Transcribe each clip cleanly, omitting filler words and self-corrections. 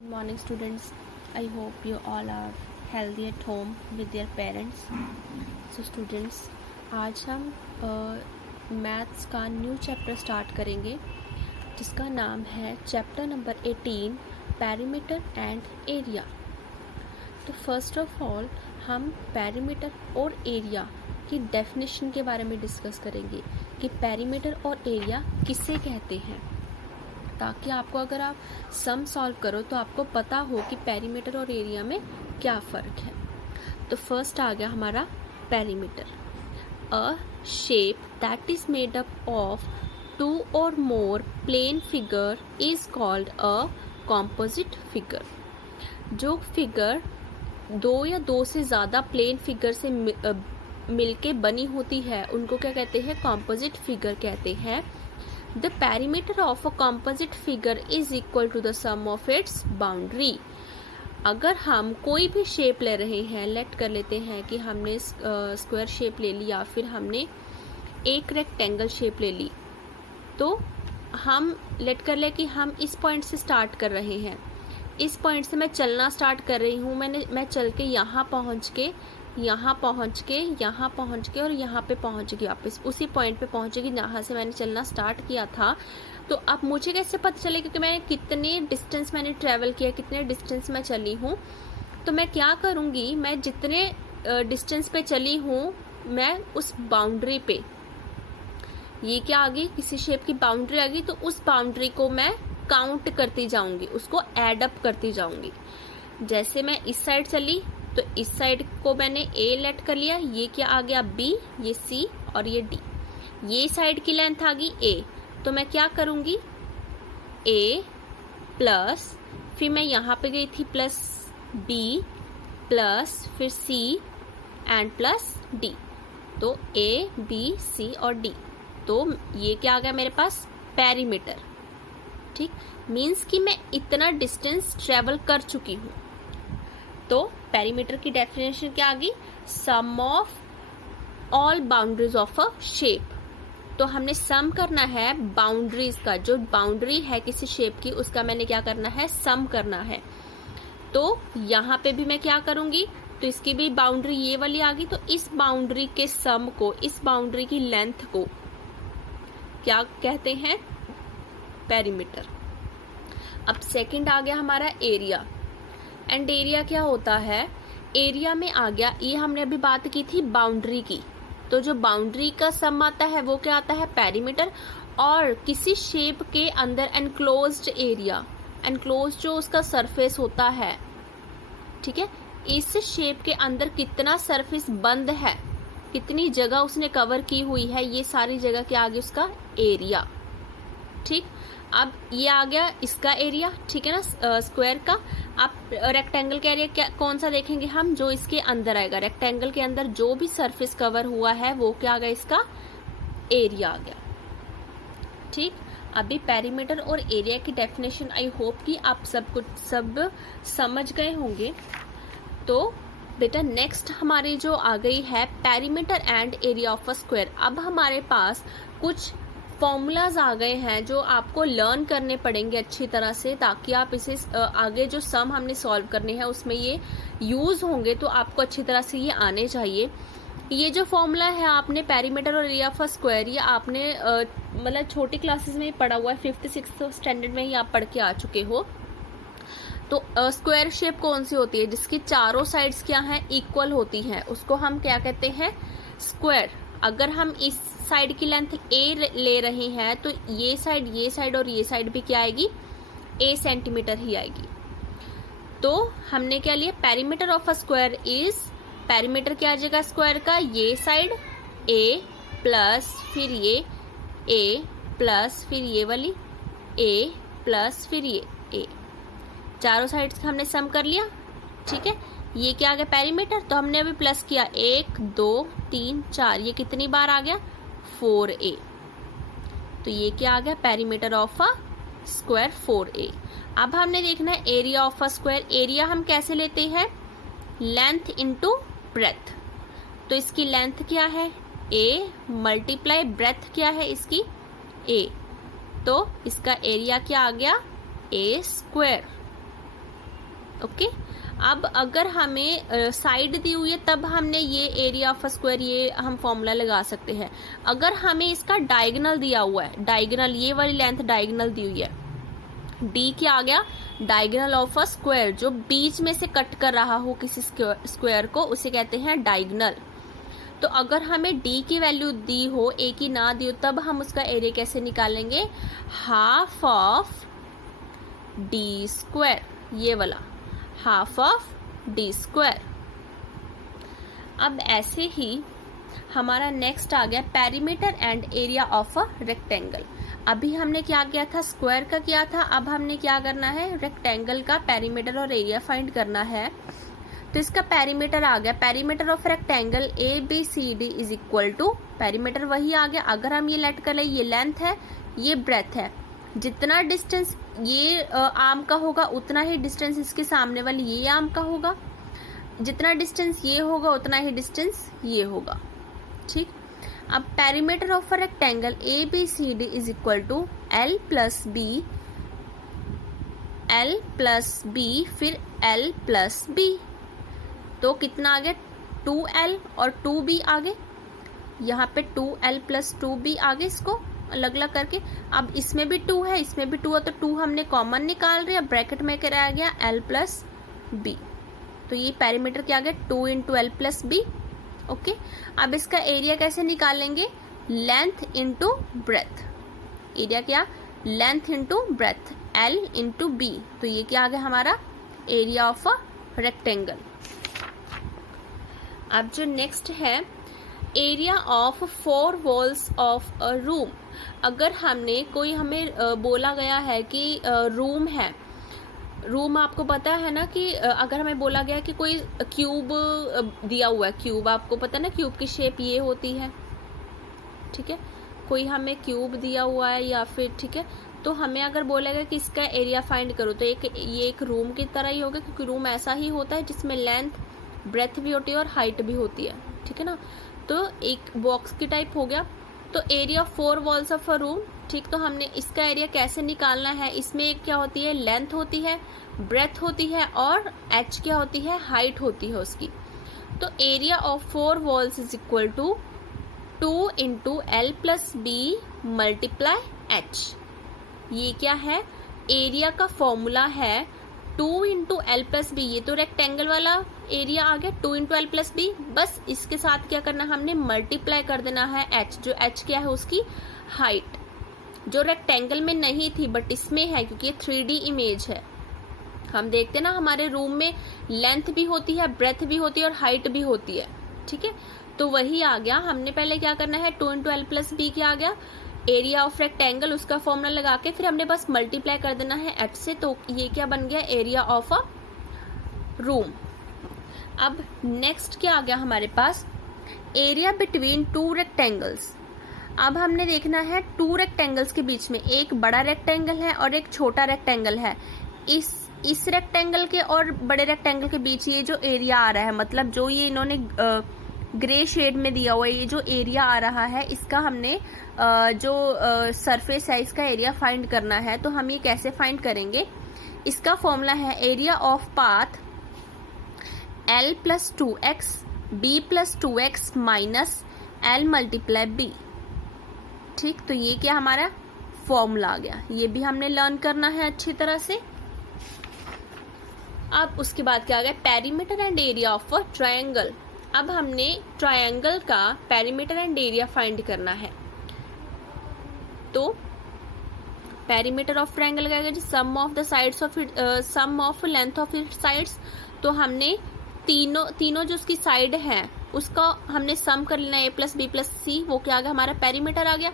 Good morning, students. I hope you all are healthy at home with their parents. So students, आज हम maths का new chapter start करेंगे जिसका नाम है chapter number 18 perimeter and area. तो first of all हम perimeter और एरिया की डेफिनेशन के बारे में डिस्कस करेंगे कि पेरीमीटर और एरिया किसे कहते हैं, ताकि आपको अगर आप सम सॉल्व करो तो आपको पता हो कि पेरीमीटर और एरिया में क्या फ़र्क है। तो फर्स्ट आ गया हमारा perimeter, a shape that is made up of two और more plane figure is called a composite figure. जो फिगर दो या दो से ज़्यादा प्लेन फिगर से मिलके बनी होती है उनको क्या कहते हैं, कॉम्पोजिट फिगर कहते हैं। The perimeter of a composite figure is equal to the sum of its boundary। अगर हम कोई भी शेप ले रहे हैं, लेट कर लेते हैं कि हमने स्क्वायर शेप ले ली या फिर हमने एक रेक्टेंगल शेप ले ली, तो हम लेट कर ले कि हम इस पॉइंट से स्टार्ट कर रहे हैं। इस पॉइंट से मैं चलना स्टार्ट कर रही हूँ, मैं चल के यहाँ पहुँच के यहाँ पहुँच के और यहाँ पे पहुँच गई, वापस उसी पॉइंट पे पहुँचेगी जहाँ से मैंने चलना स्टार्ट किया था। तो अब मुझे कैसे पता चलेगा कि मैंने कितने डिस्टेंस मैंने ट्रैवल किया, कितने डिस्टेंस मैं चली हूँ। तो मैं क्या करूँगी, मैं जितने डिस्टेंस पे चली हूँ मैं उस बाउंड्री पे, ये क्या आ गई, किसी शेप की बाउंड्री आ गई, तो उस बाउंड्री को मैं काउंट करती जाऊँगी, उसको एड अप करती जाऊँगी। जैसे मैं इस साइड चली तो इस साइड को मैंने ए लेट कर लिया, ये क्या आ गया बी, ये सी और ये डी। ये साइड की लेंथ आ गई ए, तो मैं क्या करूँगी, ए प्लस, फिर मैं यहाँ पे गई थी प्लस बी प्लस फिर सी एंड प्लस डी। तो ए बी सी और डी, तो ये क्या आ गया मेरे पास, पेरीमीटर। ठीक, मीन्स कि मैं इतना डिस्टेंस ट्रेवल कर चुकी हूँ। तो पेरीमीटर की डेफिनेशन क्या आ गई, sum of all boundaries of a shape. तो हमने सम करना है बाउंड्रीज का, जो बाउंड्री है किसी शेप की उसका मैंने क्या करना है, सम करना है। तो यहाँ पे भी मैं क्या करूँगी, तो इसकी भी बाउंड्री ये वाली आ गई, तो इस बाउंड्री के सम को, इस बाउंड्री की लेंथ को क्या कहते हैं, पेरीमीटर। अब सेकंड आ गया हमारा एरिया। एंड एरिया क्या होता है, एरिया में आ गया, ये हमने अभी बात की थी बाउंड्री की, तो जो बाउंड्री का सम आता है वो क्या आता है, पेरीमीटर। और किसी शेप के अंदर एनक्लोज्ड एरिया, एनक्लोज जो उसका सरफेस होता है, ठीक है, इस शेप के अंदर कितना सरफेस बंद है, कितनी जगह उसने कवर की हुई है, ये सारी जगह के आगे उसका एरिया। ठीक, अब ये आ गया इसका एरिया, ठीक है ना, स्क्वायर का। अब रेक्टेंगल का एरिया कौन सा देखेंगे हम, जो इसके अंदर आएगा, रेक्टेंगल के अंदर जो भी सरफेस कवर हुआ है वो क्या आ गया, इसका एरिया आ गया। ठीक, अभी पेरीमीटर और एरिया की डेफिनेशन आई होप कि आप सब समझ गए होंगे। तो बेटा नेक्स्ट हमारी जो आ गई है perimeter and area of a square. अब हमारे पास कुछ फॉर्मूलाज आ गए हैं जो आपको लर्न करने पड़ेंगे अच्छी तरह से, ताकि आप इसे आगे जो सम हमने सॉल्व करने हैं उसमें ये यूज होंगे, तो आपको अच्छी तरह से ये आने चाहिए। ये जो फॉर्मूला है आपने पेरीमीटर और एरिया ऑफ अ स्क्वायर, ये आपने मतलब छोटी क्लासेस में ही पढ़ा हुआ है, 5th 6th स्टैंडर्ड में ही आप पढ़ के आ चुके हो। तो स्क्वायर शेप कौन सी होती है, जिसकी चारों साइड्स क्या हैं, इक्वल होती हैं, उसको हम क्या कहते हैं, स्क्वायर। अगर हम इस साइड की लेंथ ए ले रहे हैं तो ये साइड और ये साइड भी क्या आएगी, ए सेंटीमीटर ही आएगी। तो हमने क्या लिया, perimeter of a square is, perimeter क्या आ जाएगा स्क्वायर का, ये साइड ए प्लस फिर ये ए प्लस फिर ये वाली ए प्लस फिर ये ए, चारों साइड्स का हमने सम कर लिया। ठीक है, ये क्या आ गया पेरीमीटर, तो हमने अभी प्लस किया 1 2 3 4, ये कितनी बार आ गया, 4a। तो ये क्या आ गया, perimeter of a square 4a। अब हमने देखना है area of a square. Area हम कैसे लेते हैं, लेंथ इनटू ब्रेथ। तो इसकी लेंथ क्या है, a मल्टीप्लाई ब्रेथ क्या है इसकी, a। तो इसका एरिया क्या आ गया, a स्क्वायर। ओके। अब अगर हमें साइड दी हुई है तब हमने ये एरिया ऑफ स्क्वायर ये हम फॉर्मूला लगा सकते हैं। अगर हमें इसका डायगोनल दिया हुआ है, डायगोनल ये वाली लेंथ डायगोनल दी हुई है, डी क्या आ गया, डायगोनल ऑफ अ स्क्वायर, जो बीच में से कट कर रहा हो किसी स्क्वायर को उसे कहते हैं डायगोनल। तो अगर हमें डी की वैल्यू दी हो, ए की ना दी हो, तब हम उसका एरिया कैसे निकालेंगे, हाफ ऑफ डी स्क्वायर, ये वाला हाफ ऑफ डी स्क्वायर। अब ऐसे ही हमारा नेक्स्ट आ गया perimeter and area of a rectangle. अभी हमने क्या किया था, स्क्वायर का किया था, अब हमने क्या करना है, रेक्टेंगल का पेरीमीटर और एरिया फाइंड करना है। तो इसका पेरीमीटर आ गया, perimeter of rectangle A B C D is equal to, perimeter वही आ गया। अगर हम ये लेट कर ले, ये लेंथ है, ये ब्रेथ है, जितना डिस्टेंस ये आर्म का होगा उतना ही डिस्टेंस इसके सामने वाली ये आर्म का होगा, जितना डिस्टेंस ये होगा उतना ही डिस्टेंस ये होगा। ठीक, अब perimeter of a rectangle A B C D is equal to L plus B फिर एल प्लस बी, तो कितना आ गया 2l और 2b आ गए, यहाँ पे 2l प्लस 2b आ गए, इसको अलग अलग करके। अब इसमें भी 2 है, इसमें भी 2 है, तो 2 हमने कॉमन निकाल रहे हैं, ब्रैकेट में कराया गया l प्लस b, तो ये पेरीमीटर क्या आ गया 2 into L plus B. Okay, अब इसका एरिया कैसे निकालेंगे, लेंथ इंटू ब्रेथ, एरिया क्या, length into breadth, l into B, तो ये क्या आ गया हमारा एरिया ऑफ अ रेक्टेंगल। अब जो नेक्स्ट है area of 4 walls of a room. अगर हमने कोई हमें बोला गया है कि रूम है, रूम आपको पता है ना कि अगर हमें बोला गया कि कोई क्यूब दिया हुआ है, क्यूब आपको पता है ना, क्यूब की शेप ये होती है, ठीक है, कोई हमें क्यूब दिया हुआ है या फिर, ठीक है, तो हमें अगर बोलेगा कि इसका एरिया फाइंड करो, तो ये एक रूम की तरह ही होगा, क्योंकि रूम ऐसा ही होता है जिसमें लेंथ ब्रेथ भी होती है और हाइट भी होती है, ठीक है ना, तो एक बॉक्स की टाइप हो गया। तो area 4 walls of a room, ठीक, तो हमने इसका एरिया कैसे निकालना है, इसमें एक क्या होती है, लेंथ होती है, ब्रेथ होती है और एच क्या होती है, हाइट होती है उसकी। तो area of 4 walls is equal to 2 into L plus B multiply H, ये क्या है, एरिया का फॉर्मूला है 2 इंटू एल प्लस बी, ये तो रेक्टेंगल वाला एरिया आ गया 2 इंटू एल प्लस बी, बस इसके साथ क्या करना, हमने मल्टीप्लाई कर देना है एच, जो एच क्या है उसकी हाइट, जो रेक्टेंगल में नहीं थी बट इसमें है क्योंकि ये 3D इमेज है। हम देखते ना हमारे रूम में लेंथ भी होती है, ब्रेथ भी होती है और हाइट भी होती है, ठीक है, तो वही आ गया। हमने पहले क्या करना है, 2 इंटू एल प्लस बी क्या आ गया, एरिया ऑफ रेक्टेंगल, उसका फॉर्मूला लगा के फिर हमने बस मल्टीप्लाई कर देना है एच से, तो ये क्या बन गया, एरिया ऑफ अ रूम। अब नेक्स्ट क्या आ गया हमारे पास, एरिया बिटवीन 2 रेक्टेंगल्स। अब हमने देखना है 2 रेक्टेंगल्स के बीच में एक बड़ा रेक्टेंगल है और एक छोटा रेक्टेंगल है, इस रेक्टेंगल के और बड़े रेक्टेंगल के बीच ये जो एरिया आ रहा है, मतलब जो ये इन्होंने ग्रे शेड में दिया हुआ है, ये जो एरिया आ रहा है, इसका हमने जो सरफेस है इसका एरिया फाइंड करना है। तो हम ये कैसे फाइंड करेंगे, इसका फॉर्मूला है area of path l plus 2x b plus 2x minus l multiply b, ठीक, तो ये क्या हमारा फॉर्मूला आ गया, ये भी हमने लर्न करना है अच्छी तरह से। अब उसके बाद क्या आ गया, perimeter and area of a triangle. अब हमने ट्रायंगल का पेरीमीटर एंड एरिया फाइंड करना है, तो पेरीमीटर ऑफ ट्रायंगल क्या है, sum of the sides of sum of length of its sides, तो हमने तीनों जो उसकी साइड है उसका हमने सम कर लेना, a प्लस बी प्लस सी, वो क्या आ गया हमारा पेरीमीटर आ गया।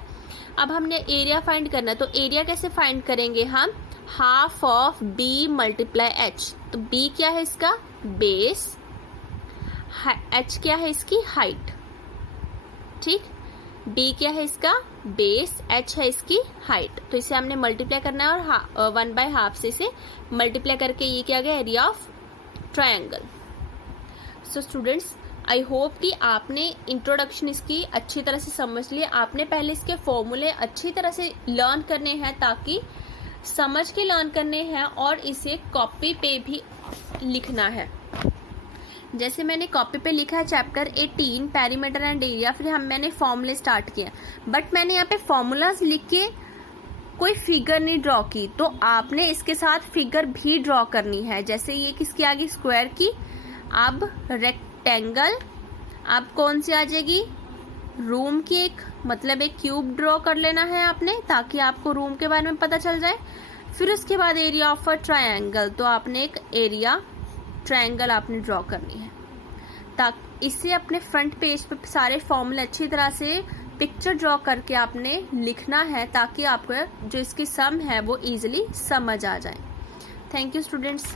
अब हमने एरिया फाइंड करना है, तो एरिया कैसे फाइंड करेंगे हम, half of b multiply H, तो b क्या है इसका बेस, h क्या है इसकी हाइट, ठीक, b क्या है इसका बेस, h है इसकी हाइट, तो इसे हमने मल्टीप्लाई करना है और 1/2 से इसे मल्टीप्लाई करके ये क्या गया, area of triangle. So students, I hope कि आपने इंट्रोडक्शन इसकी अच्छी तरह से समझ लिया, आपने पहले इसके फॉर्मूले अच्छी तरह से लर्न करने हैं ताकि समझ के लर्न करने हैं और इसे कॉपी पे भी लिखना है। जैसे मैंने कॉपी पे लिखा है चैप्टर 18 पेरीमीटर एंड एरिया, फिर मैंने फॉर्मूले स्टार्ट किया, बट मैंने यहाँ पे फॉर्मूलाज लिख के कोई फिगर नहीं ड्रॉ की, तो आपने इसके साथ फिगर भी ड्रॉ करनी है। जैसे ये किसकी आ गई, स्क्वायर की। अब रेक्टेंगल, अब कौन सी आ जाएगी, रूम की, एक मतलब एक क्यूब ड्रॉ कर लेना है आपने, ताकि आपको रूम के बारे में पता चल जाए। फिर उसके बाद एरिया ऑफ अ ट्रायंगल, तो आपने एक एरिया ट्रायंगल आपने ड्रॉ करनी है, ताकि इससे अपने फ्रंट पेज पे सारे फॉर्मूले अच्छी तरह से पिक्चर ड्रॉ करके आपने लिखना है, ताकि आपको जो इसकी सम है वो इजीली समझ आ जाए। Thank you students.